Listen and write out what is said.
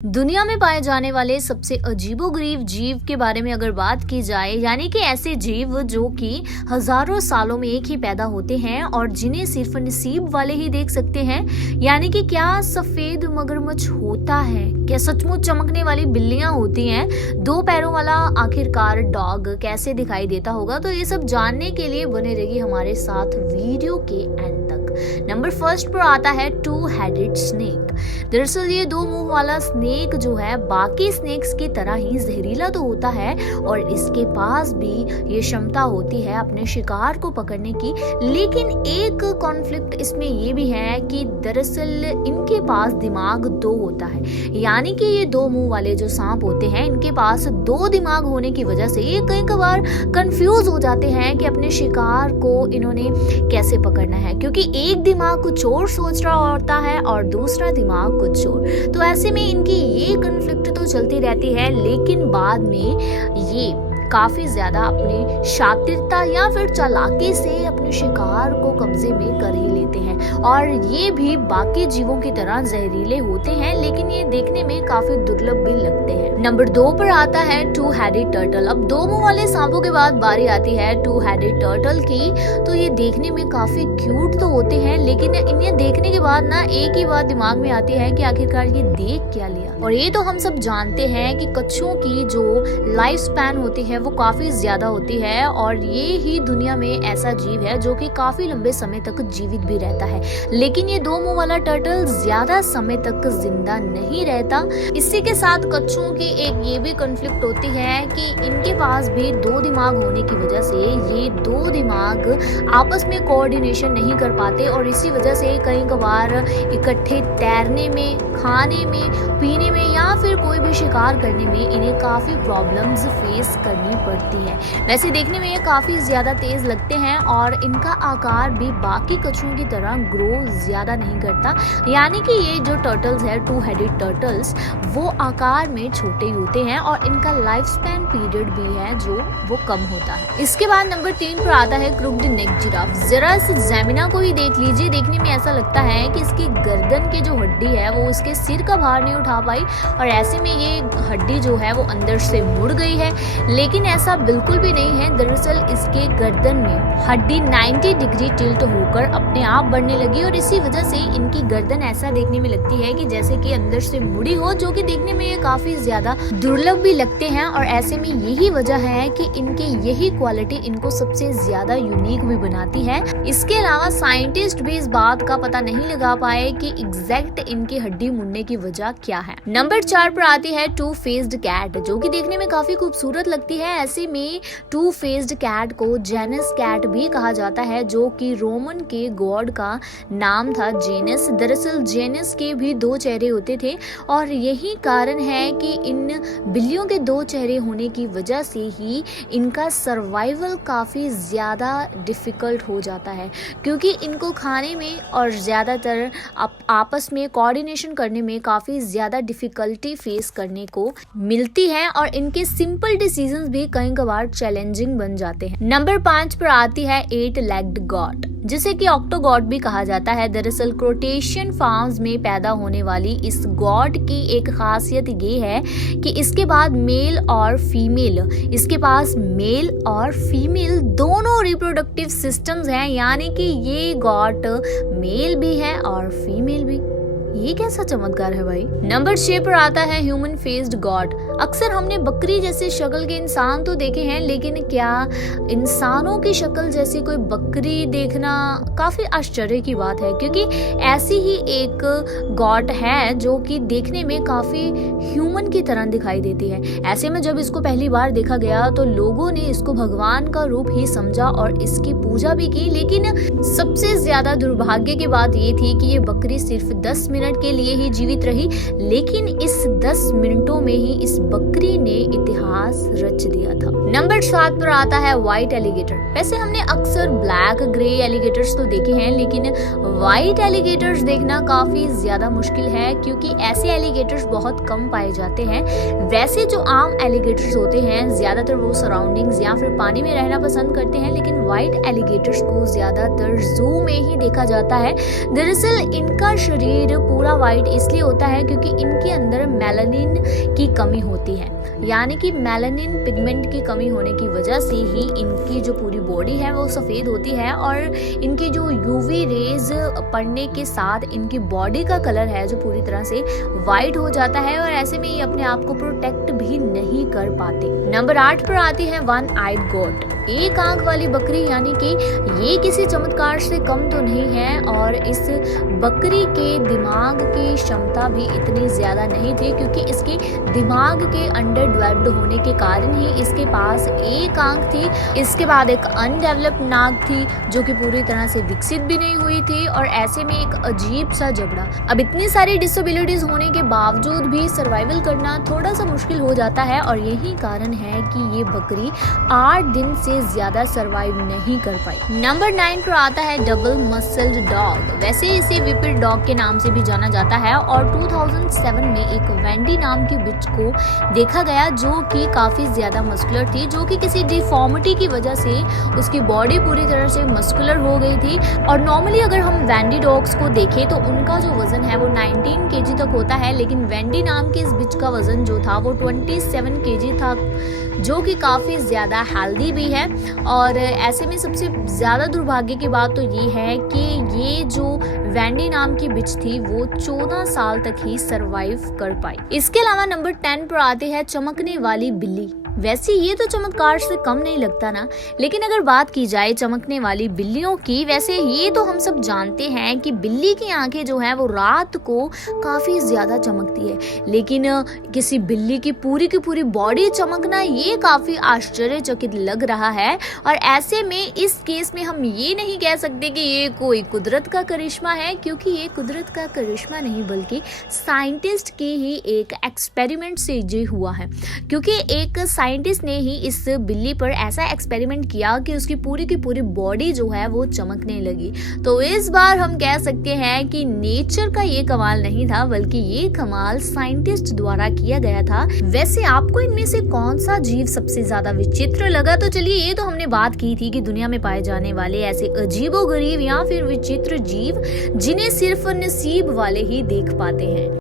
दुनिया में पाए जाने वाले सबसे अजीबोगरीब जीव के बारे में अगर बात की जाए, यानी कि ऐसे जीव जो कि हजारों सालों में एक ही पैदा होते हैं और जिन्हें सिर्फ नसीब वाले ही देख सकते हैं, यानी कि क्या सफेद मगरमच्छ होता है? क्या सचमुच चमकने वाली बिल्लियां होती हैं? दो पैरों वाला आखिरकार डॉग कैसे दिखाई देता होगा? तो ये सब जानने के लिए बने रहिए हमारे साथ वीडियो के एंड तक। नंबर फर्स्ट पर आता है टू हेडेड स्नेक। दरअसल ये दो मुंह वाला स्नेक जो है बाकी स्नेक्स की तरह ही जहरीला तो होता है और इसके पास भी ये क्षमता होती है अपने शिकार को पकड़ने की, लेकिन एक कॉन्फ्लिक्ट इसमें ये भी है कि दरअसल इनके पास दिमाग दो होता है। यानी कि ये दो मुंह वाले जो सांप होते हैं, इनके पास दो दिमाग होने की वजह से ये कई बार कंफ्यूज हो जाते हैं कि अपने शिकार को इन्होंने कैसे पकड़ना है, क्योंकि एक दिमाग कुछ और सोच रहा होता है और दूसरा दिमाग कुछ और। तो ऐसे में इनकी ये कॉन्फ्लिक्ट तो चलती रहती है, लेकिन बाद में ये काफी ज्यादा अपनी शातिरता या फिर चालाकी से अपने शिकार को कब्जे में कर ही लेते हैं और ये भी बाकी जीवों की तरह जहरीले होते हैं, लेकिन ये देखने में काफी दुर्लभ भी लगते हैं। नंबर 2 पर आता है टू हेडेड टर्टल। अब दो मुंह वाले सांपों के बाद बारी आती है टू हेडेड टर्टल की। तो ये देखने में काफी क्यूट तो होते हैं, लेकिन इन्हें देखने के बाद ना एक ही बात दिमाग में आती है कि आखिरकार ये देख क्या लिया। और ये तो हम सब जानते हैं कि कच्छों की जो लाइफ स्पैन होती है वो काफी ज्यादा होती है और ये ही दुनिया में ऐसा जीव है जो कि काफी लंबे समय तक जीवित भी रहता है, लेकिन ये दो मुंह वाला टर्टल ज्यादा समय तक जिंदा नहीं रहता। इसी के साथ कच्छों की एक ये भी कॉन्फ्लिक्ट होती है कि इनके पास भी दो दिमाग होने की वजह से ये दो दिमाग आपस में कोऑर्डिनेशन नहीं कर पाते और इसी वजह से कई बार इकट्ठे तैरने में, खाने में, पीने में या फिर कोई भी शिकार करने में इन्हें काफी प्रॉब्लम्स फेस करनी पड़ती है। वैसे देखने में ये काफी ज्यादा तेज लगते हैं और इनका आकार भी बाकी कछुओं की तरह ग्रो ज्यादा नहीं करता, यानी कि ये जो टर्टल्स है टू हेडेड टर्टल्स वो आकार में छोटे ही होते हैं और इनका लाइफ स्पैन पीरियड भी है जो वो कम होता है। इसके बाद नंबर 3 पर आता है क्रुक्ड नेक जिराफ। जरा इस जैमिना को ही देख लीजिए, देखने में ऐसा लगता है कि इसकी गर्दन की जो हड्डी है वो उसके सिर का भार नहीं उठा पाई और ऐसे में ये हड्डी जो है वो अंदर से मुड़ गई है, लेकिन ऐसा बिल्कुल भी नहीं है। दरअसल इसके गर्दन में हड्डी 90 डिग्री टिल्ट होकर अपने आप बढ़ने लगी और इसी वजह से इनकी गर्दन ऐसा देखने में लगती है कि जैसे कि अंदर से मुड़ी हो, जो कि देखने में ये काफी ज्यादा दुर्लभ भी लगते हैं और ऐसे में यही वजह है कि इनकी यही क्वालिटी इनको सबसे ज्यादा यूनिक भी बनाती है। इसके अलावा साइंटिस्ट भी इस बात का पता नहीं लगा पाए कि एग्जैक्ट इनकी हड्डी मुड़ने की वजह क्या है। नंबर 4 पर आती है टू फेस्ड कैट, जो कि देखने में काफी खूबसूरत लगती है। ऐसे में टू फेस्ड कैट को जेनस कैट भी कहा जाता है, जो कि रोमन के गॉड का नाम था जेनस। दरअसल जेनस के भी दो चेहरे होते थे और यही कारण है कि इन बिल्लियों के दो चेहरे होने की वजह से ही इनका सर्वाइवल काफी ज्यादा डिफिकल्ट हो जाता है, क्योंकि इनको खाने में और ज्यादातर आपस में कोऑर्डिनेशन करने में काफी ज्यादा डिफिकल्टी फेस करने को मिलती है और इनके सिंपल डिसीजंस भी कई बार चैलेंजिंग बन जाते हैं। नंबर 5 पर आती है 8 लेग्ड गॉट, जिसे कि ऑक्टोगॉट भी कहा जाता है। दरअसल क्रोटेशियन फार्म्स में पैदा होने वाली इस गॉट की एक खासियत ये है कि इसके बाद मेल और फीमेल, इसके पास मेल और फीमेल दोनों रिप्रोडक्टिव सिस्टम्स हैं, यानी कि ये गॉट मेल भी है और फीमेल भी। ये कैसा चमत्कार है भाई। नंबर 6 पर आता है ह्यूमन फेस्ड गॉड। अक्सर हमने बकरी जैसे शक्ल के इंसान तो देखे हैं, लेकिन क्या इंसानों की शक्ल जैसी कोई बकरी देखना काफी आश्चर्य की बात है, क्योंकि ऐसी ही एक गॉड है जो कि देखने में काफी ह्यूमन की तरह दिखाई देती है। ऐसे में जब इसको पहली बार देखा गया तो लोगों ने इसको भगवान का रूप ही समझा और इसकी पूजा भी की, लेकिन सबसे ज्यादा दुर्भाग्य की बात ये थी कि ये बकरी सिर्फ 10 मिनट के लिए ही जीवित रही, लेकिन इस 10 मिनटों में ही इस बकरी ने इतिहास रच दिया था। नंबर 7 पर आता है व्हाइट एलिगेटर। वैसे हमने अक्सर ब्लैक ग्रे एलिगेटर्स तो देखे हैं, लेकिन व्हाइट एलिगेटर्स देखना काफी ज्यादा मुश्किल है क्योंकि ऐसे एलिगेटर्स बहुत कम पाए जाते हैं। वैसे जो आम एलिगेटर्स होते हैं ज्यादातर वो सराउंडिंग्स या फिर पानी में रहना पसंद करते हैं, लेकिन व्हाइट एलिगेटर्स को ज्यादातर जू में ही देखा जाता है। दरअसल इनका शरीर पूरा व्हाइट इसलिए होता है क्योंकि इनके अंदर मेलानिन की कमी होती है, यानी कि मेलानिन पिगमेंट की कमी होने की वजह से ही इनकी जो पूरी बॉडी है वो सफ़ेद होती है और इनकी जो यूवी रेज पड़ने के साथ इनकी बॉडी का कलर है जो पूरी तरह से वाइट हो जाता है और ऐसे में ये अपने आप को प्रोटेक्ट भी नहीं कर पाते। नंबर 8 पर आती है वन आइड गोट, एक आंख वाली बकरी, यानी कि ये किसी चमत्कार से कम तो नहीं है और इस बकरी के दिमाग की क्षमता भी इतनी ज्यादा नहीं थी क्योंकि इसके दिमाग के अंडर डेवलप्ड होने के कारण ही इसके पास एक आंख थी। इसके बाद एक अनडेवलप्ड नाक थी जो कि पूरी तरह से विकसित भी नहीं हुई थी और ऐसे में एक अजीब सा जबड़ा। अब इतनी सारी डिसेबिलिटीज होने के बावजूद भी सर्वाइवल करना थोड़ा सा मुश्किल हो जाता है और यही कारण है कि ये बकरी 8 दिन से ज्यादा सर्वाइव नहीं कर पाई। नंबर 9 पर आता है डबल मसल्ड डॉग। वैसे इसे विपिड डॉग के नाम से भी जाना जाता है और 2007 में एक वेंडी नाम की बिच को देखा गया जो कि काफी ज्यादा मस्कुलर थी, जो कि किसी डिफॉर्मिटी की वजह से उसकी बॉडी पूरी तरह से मस्कुलर हो गई थी। और नॉर्मली अगर हम वेंडी डॉग्स को देखें तो उनका जो वजन है वो 19 केजी तक होता है, लेकिन वेंडी नाम की इस बिच का वजन जो था वो 27 केजी था, जो कि काफ़ी ज़्यादा हेल्दी भी है। और ऐसे में सबसे ज़्यादा दुर्भाग्य की बात तो ये है कि ये जो वेंडी नाम की बिच थी वो 14 साल तक ही सरवाइव कर पाई। इसके अलावा नंबर 10 पर आती है चमकने वाली बिल्ली। वैसे ये तो चमत्कार से कम नहीं लगता ना, लेकिन अगर बात की जाए चमकने वाली बिल्लियों की, वैसे ये तो हम सब जानते हैं कि बिल्ली की आंखें जो है वो रात को काफी ज्यादा चमकती है, लेकिन किसी बिल्ली की पूरी बॉडी चमकना ये काफी आश्चर्यचकित लग रहा है। और ऐसे में इस केस में हम ये नहीं कह सकते कि ये कोई कुदरत का करिश्मा है, क्योंकि ये कुदरत का करिश्मा नहीं बल्कि साइंटिस्ट की ही एक एक्सपेरिमेंट से ये हुआ है, क्योंकि एक साइंटिस्ट ने ही इस बिल्ली पर ऐसा एक्सपेरिमेंट किया कि उसकी पूरी की पूरी बॉडी जो है वो चमकने लगी। तो इस बार हम कह सकते हैं कि नेचर का ये कमाल नहीं था बल्कि ये कमाल साइंटिस्ट द्वारा किया गया था। वैसे आपको इनमें से कौन सा जीव सबसे ज्यादा विचित्र लगा? तो चलिए, ये तो हमने बात की थी कि दुनिया में पाए जाने वाले ऐसे अजीबोगरीब या फिर विचित्र जीव जिन्हें सिर्फ नसीब वाले ही देख पाते हैं।